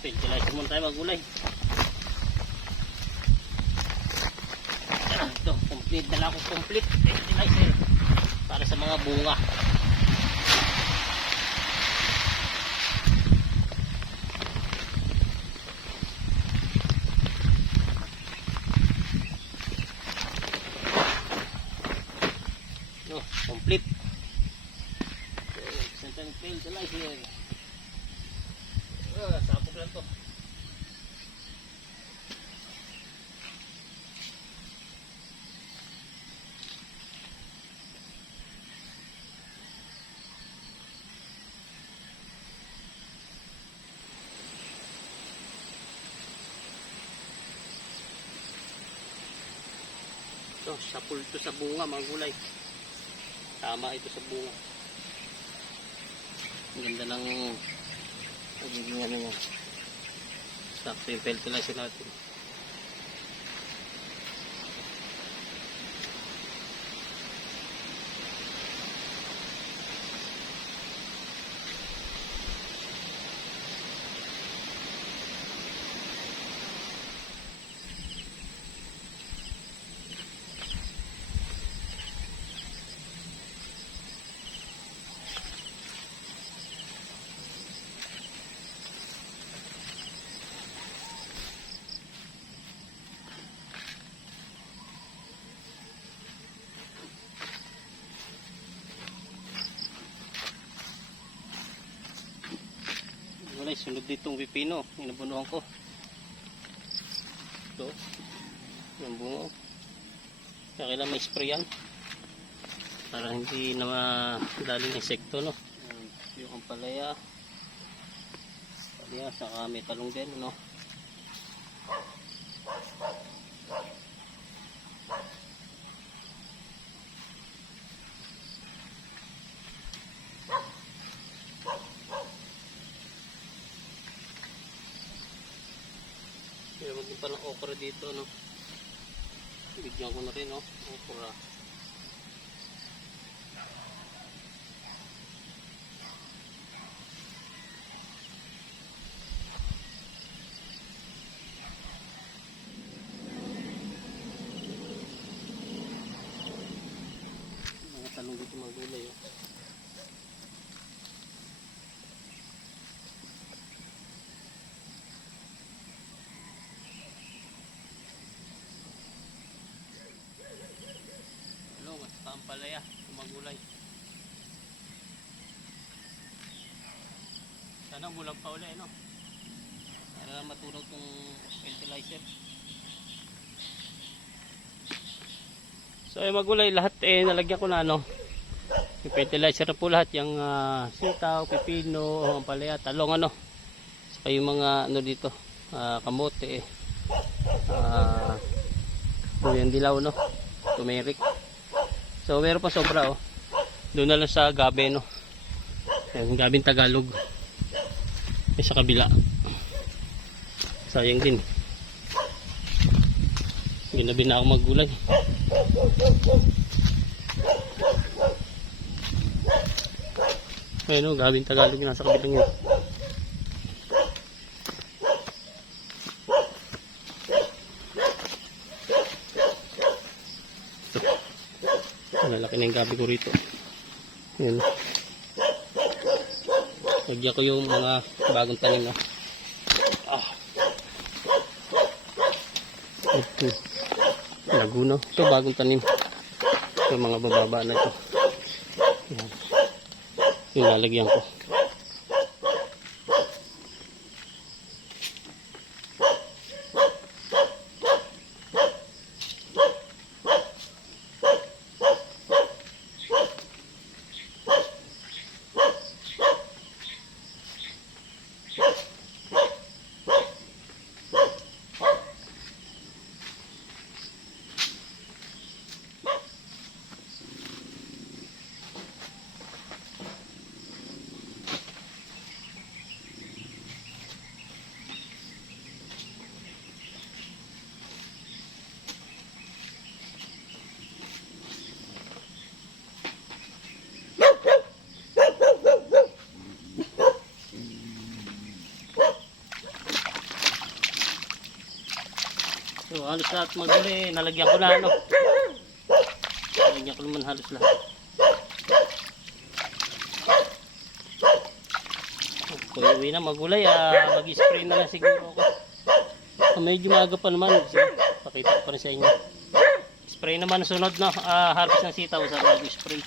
Fertilizer muna tayo magulay. Ito, complete na lang ako, complete fertilizer para sa mga bunga. No, complete. Sentang fertilizer. Sapok lang to. Ito, sapul to sa bunga, mga gulay. Tama ito sa bunga. Ang ganda ng pagiging ano niya. Sakto yung fertilizer natin. Wala, sunod ditong pipino, inabunuhan ko. Ito, yung bungo. Kaya kailangan may spray yan para hindi na madaling insekto, no? Yung ampalaya, saka may talong din, no? Meron din pa ng okra dito, no? Bigyan ko na rin, no? Okra. Mga talong dito, mga gulay, oh. Ampalaya, kumagulay. Sana bulag pa ulit, no? Para matunog ng fertilizer. So ay magulay lahat nalagyan ko na, ano, yung fertilizer na po lahat, yung sitaw, pipino, ampalaya, talong, ano, saka yung mga ano dito, kamote, yung dilaw, no, turmeric. So meron pa sobra, oh. Doon na lang sa gabi, no. Yung gabing Tagalog. May sa kabila. Sayang din. Ginabi na ako maggulay. Ayun, oh, gabing Tagalog na sa kabilang yun. Malaki na yung gabi ko rito. Yan. Lagyan ko yung mga bagong tanim, no? Ito. Laguna. Ito bagong tanim. Ito mga bababa na ito. Yan. Yung lalagyan ko. So halos lahat maguli, nalagyan ko na ano. Nalagyan ko naman halos lahat. Kung uwi na magulay, mag-spray na lang siguro ako. Medyo maaga pa naman. Pakita ko pa rin sa inyo. Spray naman sunod na harvest ng sitaw sa mag-spray.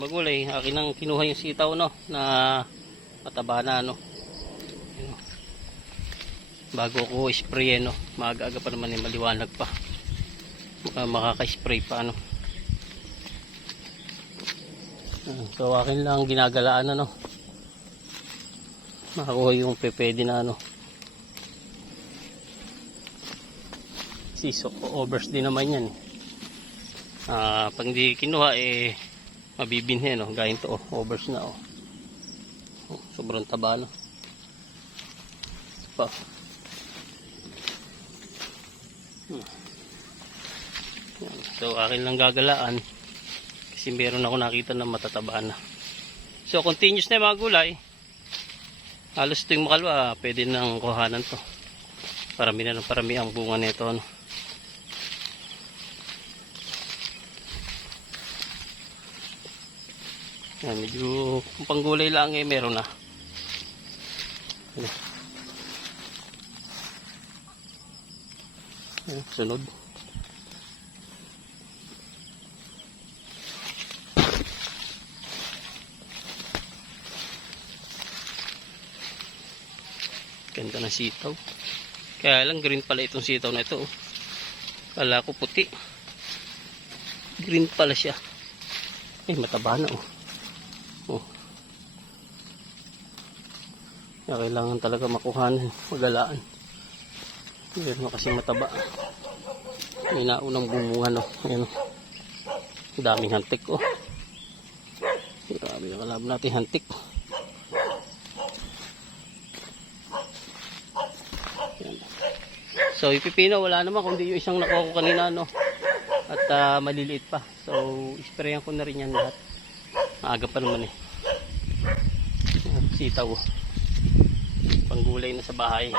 Magulay, akin ang kinuha yung sitaw no na mataba na no. Bago ko spray no, maaga-aga pa naman maliwanag pa. Makaka-spray pa ano. So akin lang ginagalaan ano. Makakuha yung pwede na ano. Siso overs din naman yan. Pag hindi kinuha mabibinhe no, gaya ito overs na sobrang taba no. Pa. So akin lang gagalaan kasi meron ako nakita na matataba na. So continuous na yung mga gulay. Halos ito yung makalwa, pwede nang kuhanan to. Parami na ng parami ang bunga nito no. Yan, medyo kung panggulay lang meron na. Yan, sunod. Ganda ng sitaw. Kaya lang green pala itong sitaw na ito. Kala ko puti. Green pala siya. Mataba na Kailangan talaga makuhanan, magalaan. Meron kasi mataba. May naunang bumunga no. Ayan daming hantik Grabe yung kalaban natin hantik. Ayan. So ipipino wala naman kundi yung isang nakuha ko kanina no. At maliliit pa. So isprayan ko na rin yan lahat. Maaga pa naman Sitaw panggulay na sa bahay.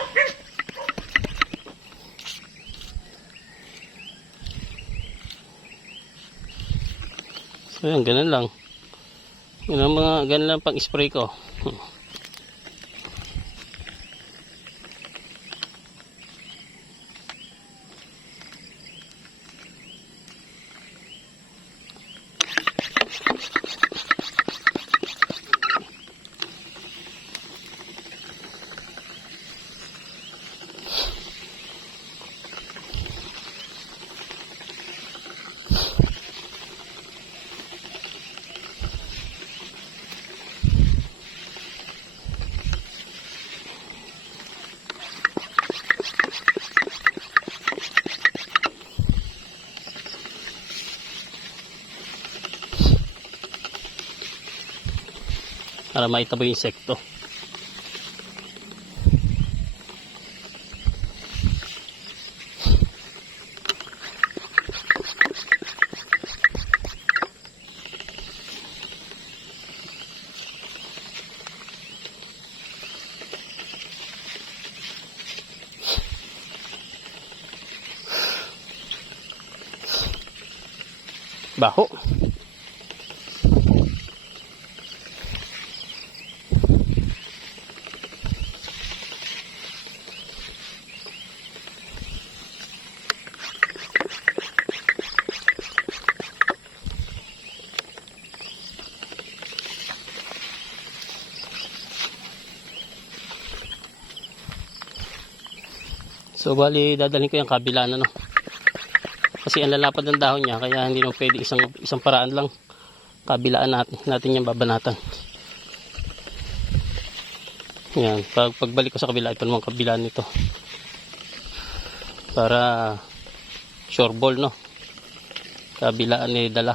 So yan, ganun lang. Yun ang mga ganun lang pang spray ko. Para maitabo yung insekto. Baho. So bali dadalhin ko yung kabila na no. Kasi ang lalapad ng dahon niya kaya hindi naman pwede isang paraan lang. Kabilaan natin yung babanatan. Yan, pagbalik ko sa kabila ito naman kabila nito. Para sure ball no. Kabilaan dala.